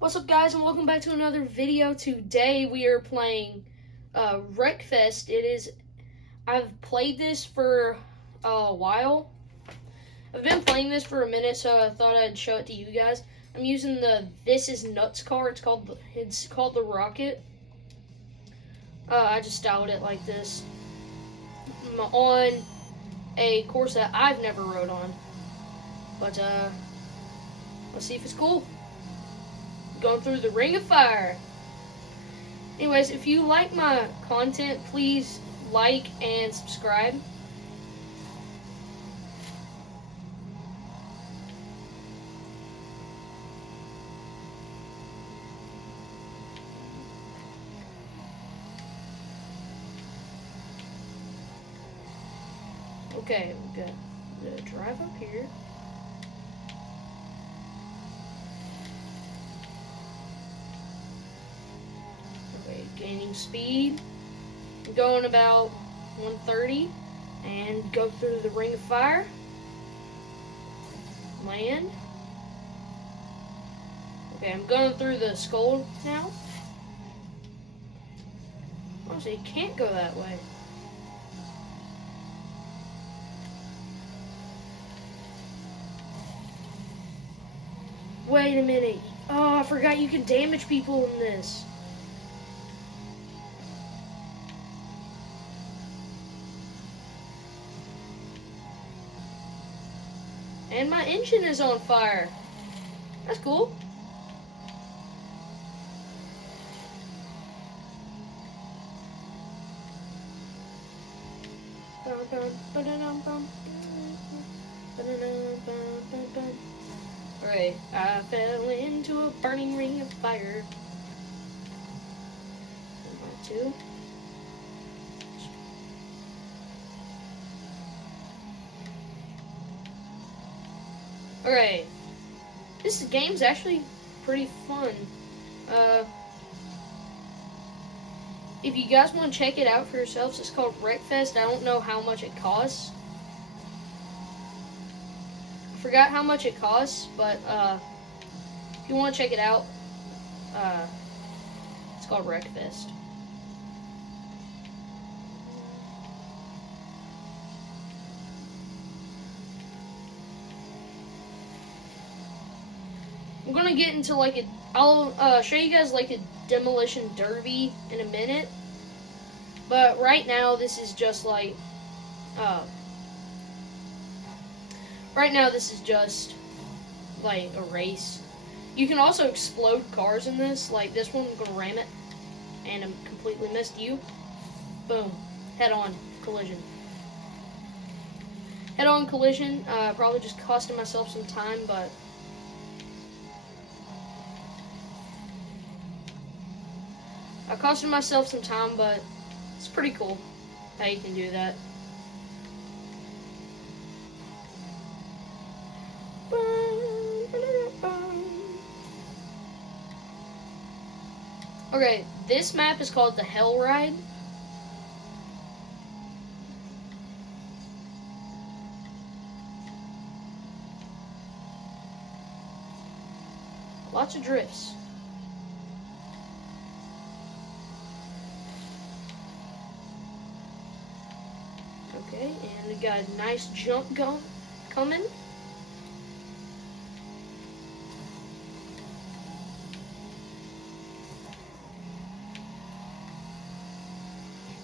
What's up, guys, and welcome back to another video. Today we are playing Wreckfest. I've played this for a while. I've been playing this for a minute, so I thought I'd show it to you guys. I'm using the This Is Nuts car. It's called the Rocket. I just styled it like this on a course that I've never rode on. But let's see if it's cool. Going through the ring of fire. Anyways, if you like my content, please like and subscribe. Okay, we got the drive up here. Okay, gaining speed. Going about 130 and go through the ring of fire. Land. Okay, I'm going through the skull now. Honestly, it can't go that way. Wait a minute. Oh, I forgot you can damage people in this. And my engine is on fire. That's cool. Alright, I fell into a burning ring of fire. 1, 2. Alright. This game's actually pretty fun. If you guys want to check it out for yourselves, it's called Wreckfest. I don't know how much it costs. I forgot how much it costs, but if you want to check it out, it's called Wreckfest. I'm gonna get into I'll show you guys like a demolition derby in a minute, but right now this is just like a race. You can also explode cars in this. Like this one, I'm gonna ram it, and I completely missed you. Boom, head-on collision. Head-on collision. Probably just costing myself some time, but. I costed myself some time, but it's pretty cool how you can do that. Okay, this map is called the Hell Ride. Lots of drifts. Okay, and we got a nice jump coming.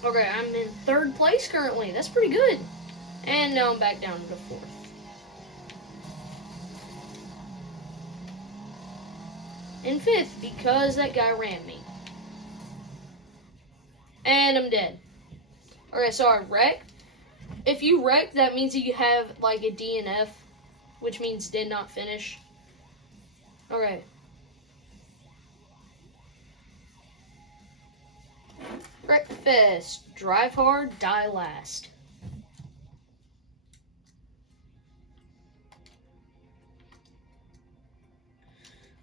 Okay, I'm in 3rd place currently. That's pretty good. And now I'm back down to 4th. In 5th, because that guy ran me. And I'm dead. Okay, so I wrecked. If you wreck, that means that you have like a DNF, which means did not finish. Okay. Wreckfest. Drive hard, die last.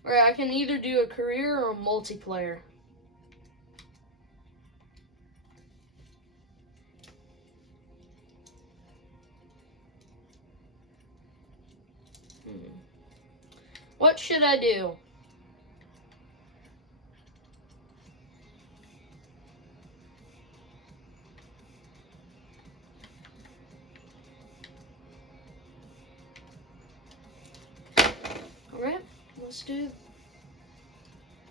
Alright, I can either do a career or a multiplayer. What should I do? let's do.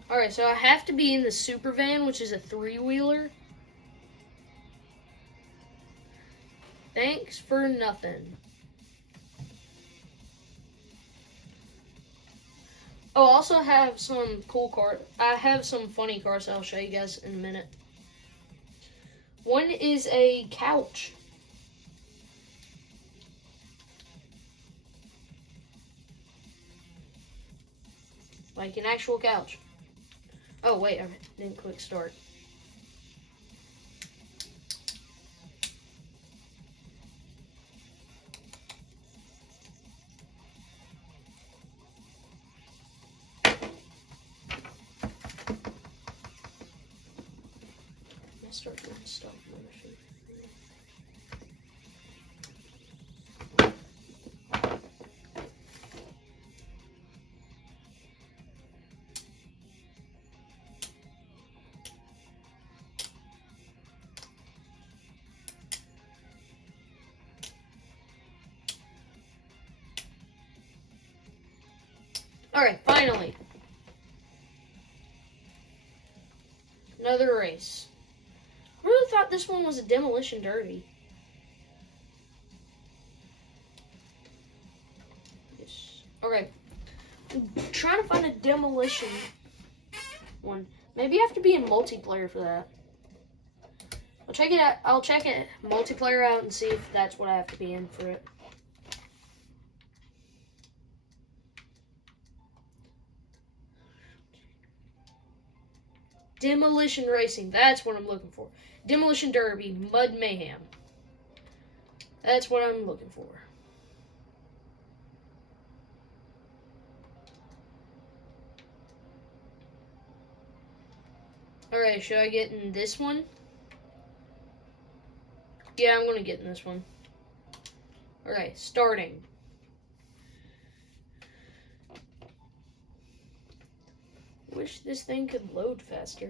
Alright, so I have to be in the super van, which is a 3-wheeler. Thanks for nothing. Oh, I also have some cool cars. I have some funny cars I'll show you guys in a minute. One is a couch. Like an actual couch. Oh, wait, I didn't click start. Start doing stop motion. Alright, finally. Another race. I really thought this one was a demolition derby. Yes. Okay. I'm trying to find a demolition one. Maybe I have to be in multiplayer for that. I'll check it out. I'll check it multiplayer out and see if that's what I have to be in for it. Demolition racing. That's what I'm looking for. Demolition derby. Mud mayhem. That's what I'm looking for. Alright, should I get in this one? Yeah, I'm gonna get in this one. Alright, starting. Wish this thing could load faster.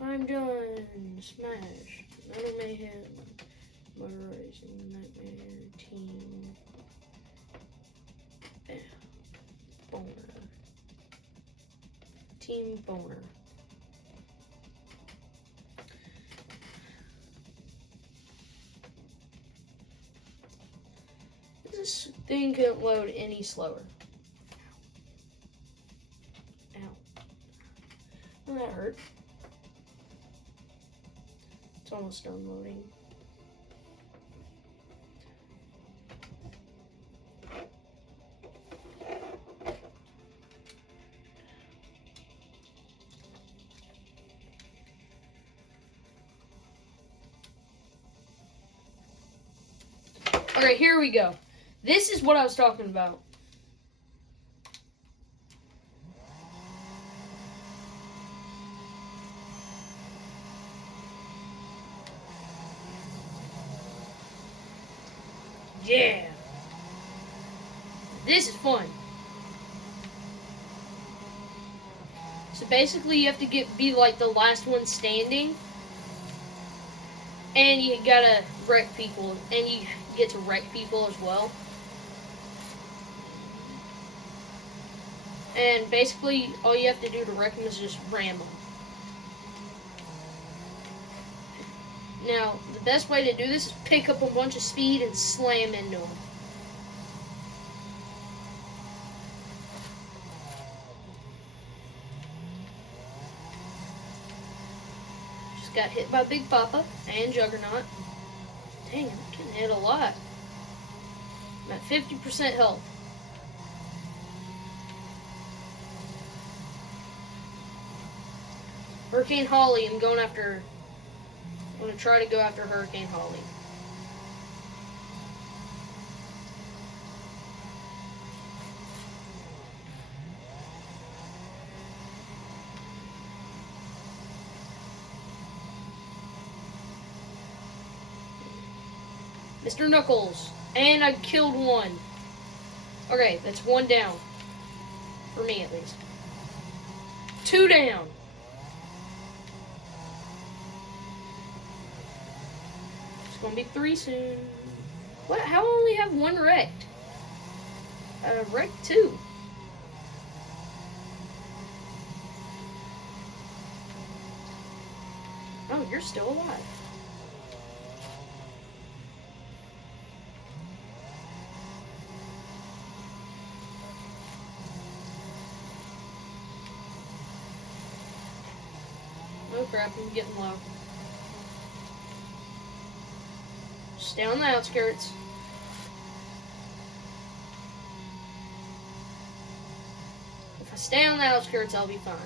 I'm done. Smash. Another mayhem. Motor racing. Nightmare. Team. Boner. Team boner. This thing couldn't load any slower. Ow. Well, that hurt. It's almost done loading. Alright, here we go. This is what I was talking about. Yeah. This is fun. So basically you have to be like the last one standing. And you gotta wreck people. And you get to wreck people as well. And basically all you have to do to wreck them is just ram them. Now, the best way to do this is pick up a bunch of speed and slam into them. Just got hit by Big Papa and Juggernaut. Dang, I'm getting hit a lot. I'm at 50% health. Hurricane Holly, I'm going to try to go after Hurricane Holly. Mr. Knuckles. And I killed one. Okay, that's one down. For me, at least. 2 down. gonna be 3 soon. What? How I only have 1 wrecked? Wrecked 2. Oh, you're still alive. Oh crap, I'm getting low. Stay on the outskirts. If I stay on the outskirts, I'll be fine.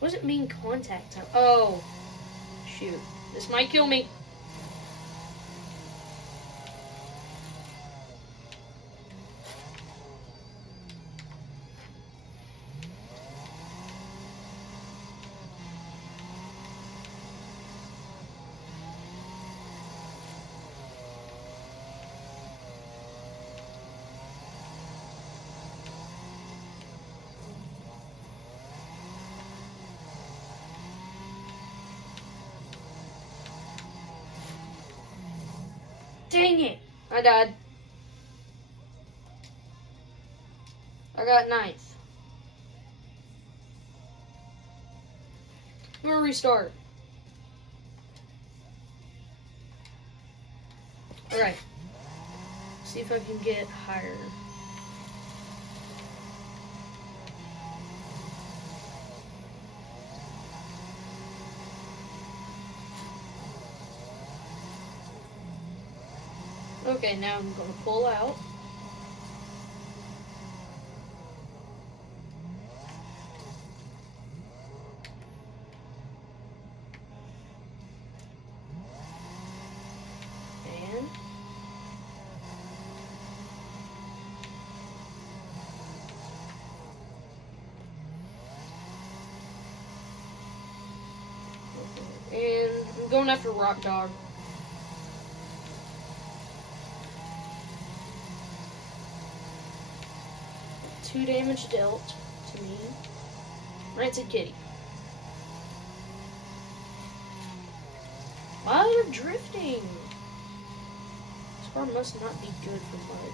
What does it mean, contact time? Oh, shoot. This might kill me. Dang it! I died. I got 9th. I'm gonna restart. Alright. See if I can get higher. Okay, now I'm gonna pull out. And I'm going after Rock Dog. Two damage dealt to me. Rancid Kitty. Why are they drifting? This car must not be good for mud.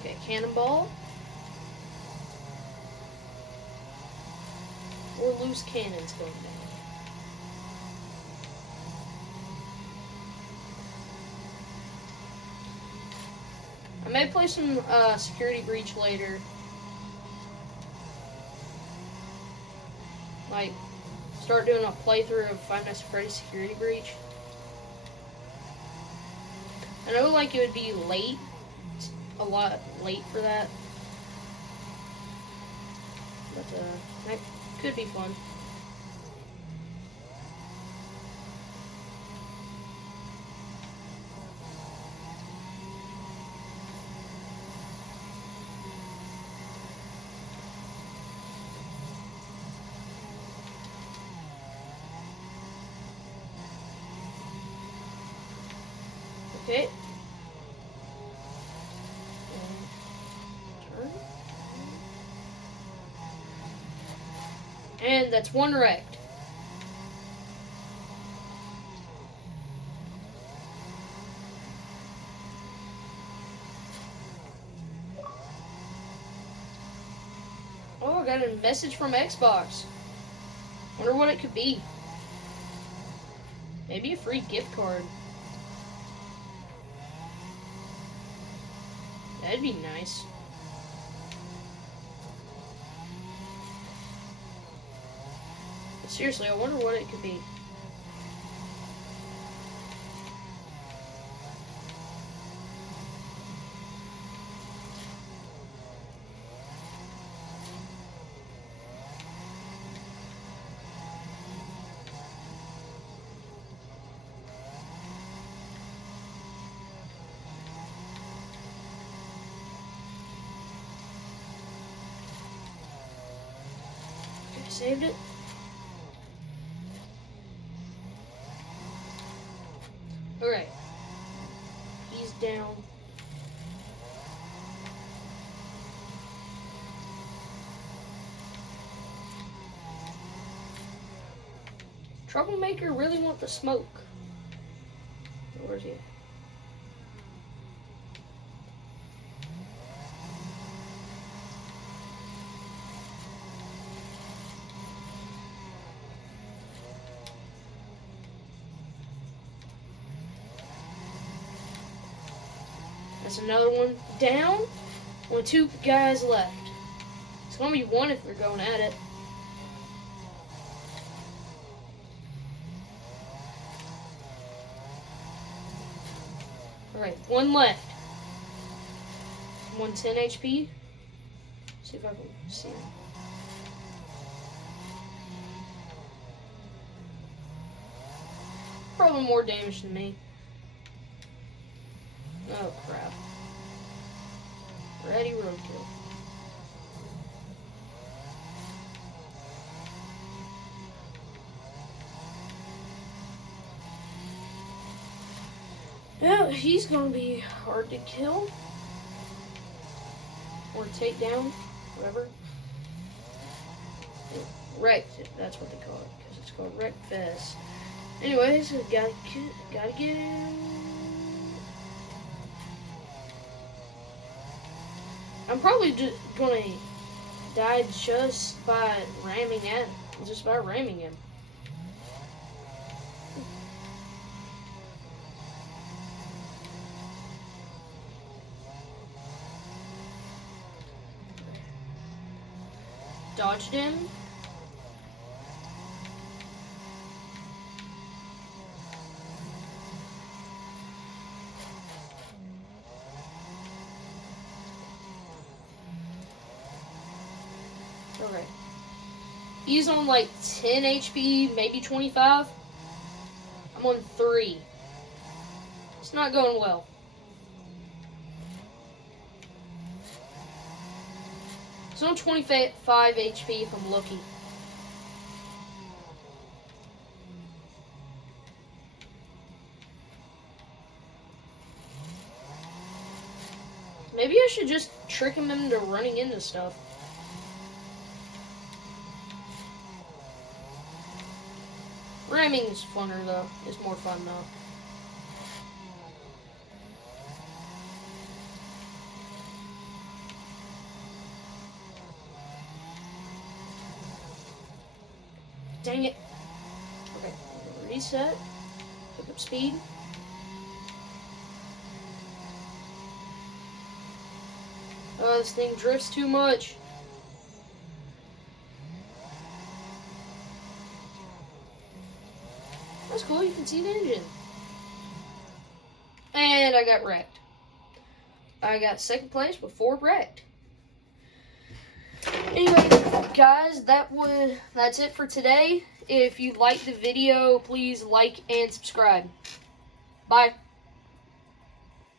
Okay, cannonball. Or loose cannons going down. I may play some security breach later. Like, start doing a playthrough of Five Nights at Freddy's Security Breach. I know, like, it would be late. A lot late for that. But, that could be fun. Okay. And that's 1 wrecked. Oh, I got a message from Xbox. Wonder what it could be. Maybe a free gift card. That'd be nice. But seriously, I wonder what it could be. saved it. Alright. He's down. Troublemaker really want the smoke. Where's he? That's another one down. Only 2 guys left. It's gonna be 1 if they're going at it. Alright, 1 left. 110 HP. See if I can see him. Probably more damage than me. Oh crap. Ready roadkill. Yeah, he's gonna be hard to kill. Or take down, whatever. Wrecked, that's what they call it, because it's called Wreck Fest. Anyways, gotta get him. I'm probably just gonna die just by ramming him. Dodged him. Okay. He's on like 10 HP, maybe 25. I'm on 3. It's not going well. It's on 25 HP if I'm lucky. Maybe I should just trick him into running into stuff. Ramming is funner though. It's more fun though. Dang it. Okay, reset. Pick up speed. Oh, this thing drifts too much. That's cool, you can see the engine. And I got wrecked. I got 2nd place with 4 wrecked. Anyway, guys, that's it for today. If you liked the video, please like and subscribe. Bye.